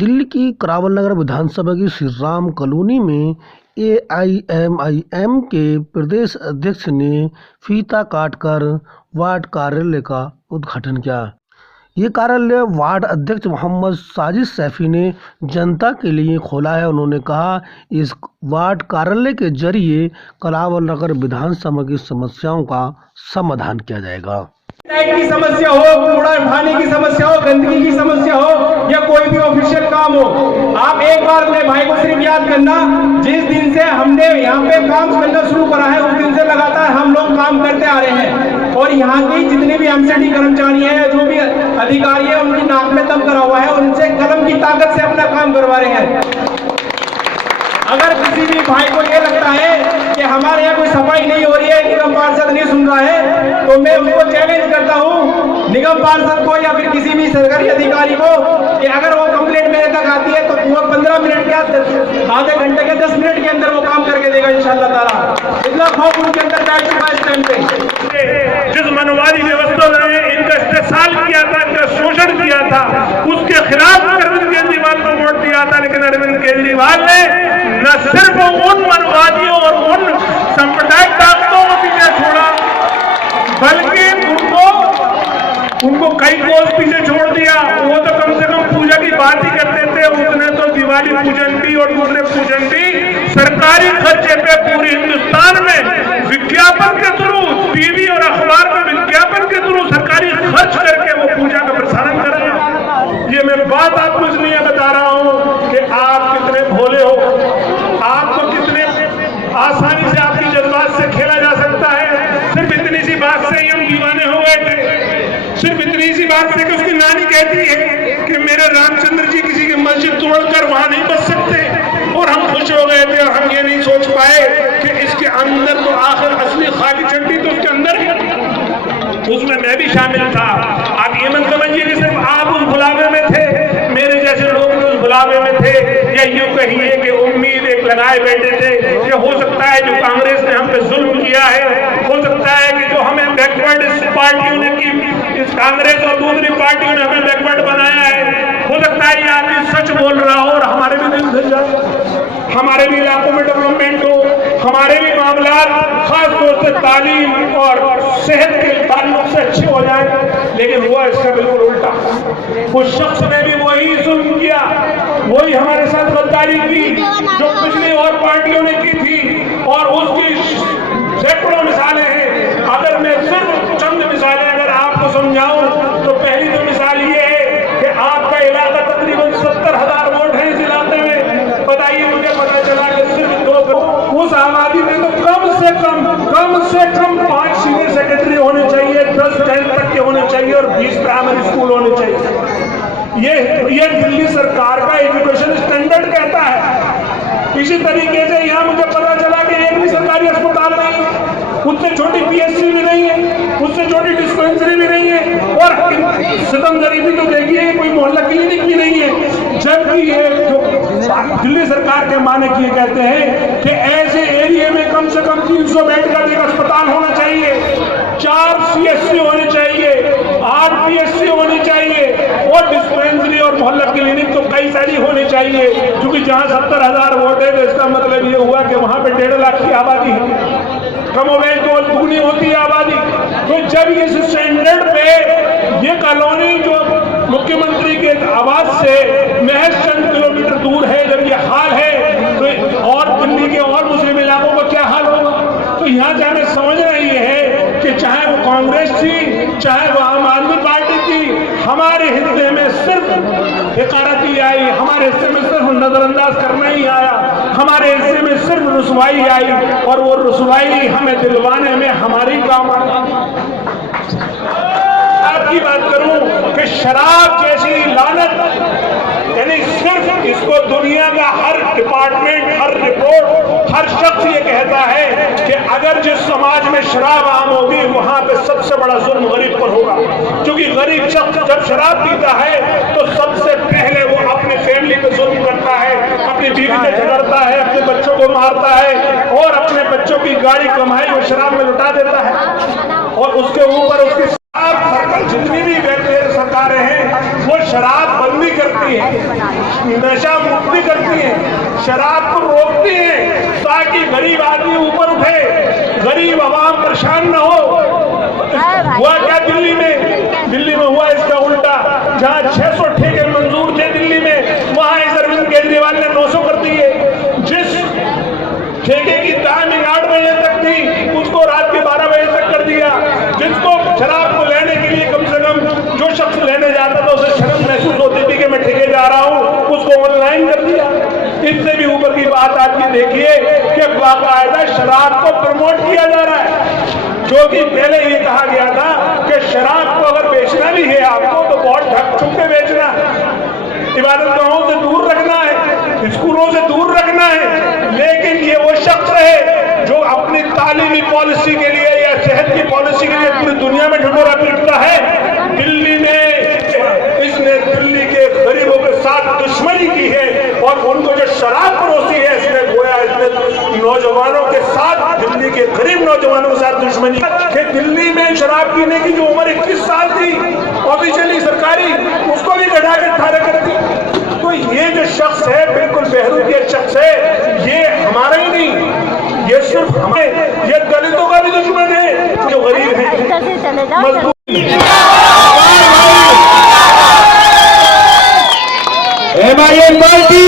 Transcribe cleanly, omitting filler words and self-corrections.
दिल्ली की करावल नगर विधानसभा की श्री राम कॉलोनी में एआईएमआईएम के प्रदेश अध्यक्ष ने फीता काटकर वार्ड कार्यालय का उद्घाटन किया। ये कार्यालय वार्ड अध्यक्ष मोहम्मद साजिद सैफी ने जनता के लिए खोला है। उन्होंने कहा, इस वार्ड कार्यालय के जरिए करावल नगर विधानसभा की समस्याओं का समाधान किया जाएगा। की समस्या हो, कूड़ा उठाने की समस्या हो, गंदगी की समस्या हो या कोई भी ऑफिशियल काम हो, आप एक बार अपने भाई को सिर्फ याद करना, जिस दिन से हमने यहाँ पे काम करना शुरू करा है उस दिन से लगातार हम लोग काम करते आ रहे हैं और यहाँ की जितने भी एमसीडी कर्मचारी हैं, जो भी अधिकारी है, उनकी नाक में दम करा हुआ है और उनसे कलम की ताकत से अपना काम करवा रहे हैं। अगर किसी भी भाई को ये लगता है कि हमारे यहाँ कोई सफाई नहीं हो रही है, निगम पार्षद नहीं सुन रहा है, तो मैं उसको चैलेंज करता हूँ निगम पार्षद को या फिर किसी भी सरकारी अधिकारी को कि अगर वो कंप्लेंट मेरे तक आती है तो वो 15 मिनट के आधे घंटे के 10 मिनट के अंदर वो काम करके देगा इंशाअल्लाह ताला। इतना खौफ उनके अंदर बैठ चुका है इस टाइम पे। जिस मनवादी व्यवस्था ने इनका इस्तेसाल किया था, इनका शोषण किया था, उसके खिलाफ अरविंद केजरीवाल को वोट दिया था, लेकिन अरविंद केजरीवाल ने न सिर्फ उन मनवादियों और उन सांप्रदायिक ताकतों को पीछे छोड़ा, बल्कि उनको कई कोस पीछे छोड़ दिया। वो तो कम से कम पूजा की बात ही करते थे, उसने तो दिवाली पूजन भी और दूसरे पूजन भी सरकारी खर्चे पे पूरे हिंदुस्तान में विज्ञापन के थ्रू, टीवी और अखबार में विज्ञापन के थ्रू सरकारी खर्च करके वो पूजा का प्रसारण कर रहे हैं। ये मैं बात आपको इसलिए बता रहा हूँ कि आप कितने भोले हो, आपको कितने आसानी से आपकी जज्बात से खेला जा सकता है। सिर्फ इतनी सी बात से ही हम दीवाने हो गए थे, सिर्फ इतनी सी बात से कि उसकी नानी कहती है कि मेरे रामचंद्र जी किसी की मस्जिद तोड़कर वहां नहीं बच सकते, और हम खुश हो गए थे और हम ये नहीं सोच पाए कि इसके अंदर तो आखिर असली खाकी चड्डी तो उसके अंदर है, उसमें मैं भी शामिल था। आप ये मत समझिए कि सिर्फ आप उस बुलावे में थे, मेरे जैसे लोग उस बुलावे में थे, या यूं कहिए कि उम्मीद एक लगाए बैठे थे। ये हो सकता है जो कांग्रेस ने हम पे जुल्म किया है, हो सकता है कि जो हमें बैकवर्ड पार्टियों ने की, इस कांग्रेस और दूसरी पार्टियों ने हमें बैकवर्ड बनाया है, हो सकता है ये आदमी सच बोल रहा हो और हमारे भी दिल धस जाए, हमारे भी इलाकों में डेवलपमेंट हो, हमारे भी मामला खासतौर से तालीम और सेहत के ताल्लुक से अच्छे हो जाए। लेकिन हुआ इसका बिल्कुल उल्टा। उस शख्स ने भी वही जुल्म किया, वही हमारे साथ गद्दारी की जो पिछली और पार्टियों ने की थी, और उसकी सैकड़ों मिसालें हैं। अगर मैं सिर्फ चंद मिसालें अगर आपको समझाऊं तो पहली तो मिसाल ये है कि आपका इलाका तकरीबन 70,000 वोट है इस इलाके में। बताइए, मुझे पता चला कि सिर्फ 2 उस आबादी में तो कम से कम 5 सीनियर सेक्रेटरी होने चाहिए, 10 10 तक के होने चाहिए और 20 प्राइमरी स्कूल होने चाहिए। ये दिल्ली सरकार का एजुकेशन स्टैंडर्ड कहता है। इसी तरीके से यहाँ मुझे पता चला कि एक भी सरकारी अस्पताल नहीं है, उससे छोटी पीएचसी भी नहीं है, उससे छोटी डिस्पेंसरी भी नहीं है, और सितम गरीबी तो देखिए कोई मोहल्ला क्लिनिक भी नहीं है। जबकि ये जो दिल्ली सरकार के मानक ये कहते हैं कि ऐसे एरिया में कम से कम 300 बेड का एक अस्पताल होना चाहिए, 4 सीएचसी होने चाहिए, 8 पीएचसी होनी चाहिए, और डिस्पेंसरी और मोहल्ला क्लिनिक तो कई सारी होनी चाहिए। क्योंकि जहाँ 70,000 वोट है तो इसका मतलब ये हुआ कि वहाँ पे 1.5 लाख की आबादी है, कमोबेश तो दुगनी होती है आबादी। तो जब इस स्टैंडर्ड पे ये कॉलोनी जो मुख्यमंत्री के आवास से महज चंद किलोमीटर दूर है, जब ये हाल है तो और दिल्ली के और मुस्लिम इलाकों का क्या हाल होगा। तो यहाँ से हमें समझना ये है कि चाहे वो कांग्रेस थी, चाहे वो आम आदमी पार्टी थी, हमारे हिस्से में सिर्फ हिकारत ही आई, हमारे हिस्से में सिर्फ नजरअंदाज करना ही आया, हमारे हिस्से में सिर्फ रुसवाई आई, और वो रुसवाई हमें दिलवाने में हमारी काम की बात करूं कि शराब जैसी लानत, यानी सिर्फ इसको दुनिया का हर डिपार्टमेंट, हर रिपोर्ट, हर शख्स ये कहता है कि अगर जिस समाज में शराब आम होगी वहां पे सबसे बड़ा जुल्म गरीब पर होगा। क्योंकि गरीब शख्स जब शराब पीता है तो सबसे पहले वो अपने फैमिली पे जुल्म करता है, अपनी बीवी पे झगड़ता है, अपने बच्चों को मारता है, और अपने बच्चों की गाड़ी कमाई वो शराब में लुटा देता है। और उसके ऊपर उसकी जितनी भी सरकारें हैं वो शराब बंदी करती करती है, नशा मुक्ति करती है, शराब को रोकती है ताकि गरीब आदमी ऊपर उठे, गरीब आवाम परेशान न हो। हुआ क्या दिल्ली में हुआ इसका उल्टा। जहां 600 ठेके मंजूर थे दिल्ली में, वहां इस अरविंद केजरीवाल ने 900 कर दिए। जिस ठेके की टाइमिंग 8 बजे तक थी उसको रात के 12 बजे तक कर दिया। जिसको शराब को लेने के लिए कम से कम जो शख्स लेने जाता था उसे शर्म महसूस होती थी कि मैं ठेके जा रहा हूं, उसको ऑनलाइन कर दिया। इससे भी ऊपर की बात आपकी देखिए कि बाकायदा शराब को प्रमोट किया जा रहा है, जो कि पहले ये कहा गया था कि शराब को अगर बेचना भी है आपको तो बहुत ढक छुप के बेचना है, इबादतगाहों से दूर रखना है, स्कूलों से दूर रखना है। लेकिन ये वो शख्स है जो अपनी तालीमी पॉलिसी के लिए या सेहत की पॉलिसी के लिए पूरी दुनिया में ढिंढोरा पीटता है। दिल्ली में इसने दिल्ली के गरीबों के साथ दुश्मनी की है और उनको जो शराब परोसी है इसने गोया इसने नौजवानों के साथ, दिल्ली के गरीब नौजवानों के साथ दुश्मनी कि दिल्ली में शराब पीने की जो उम्र 21 साल थी ऑफिशियली सरकारी, उसको भी घटा के 18 कर दी। तो ये जो शख्स है बिल्कुल बेहरूपिया शख्स है, ये हमारा ही नहीं, ये सिर्फ हमें, ये दलितों का भी दुश्मन है जो गरीब है, मजदूर। MIM party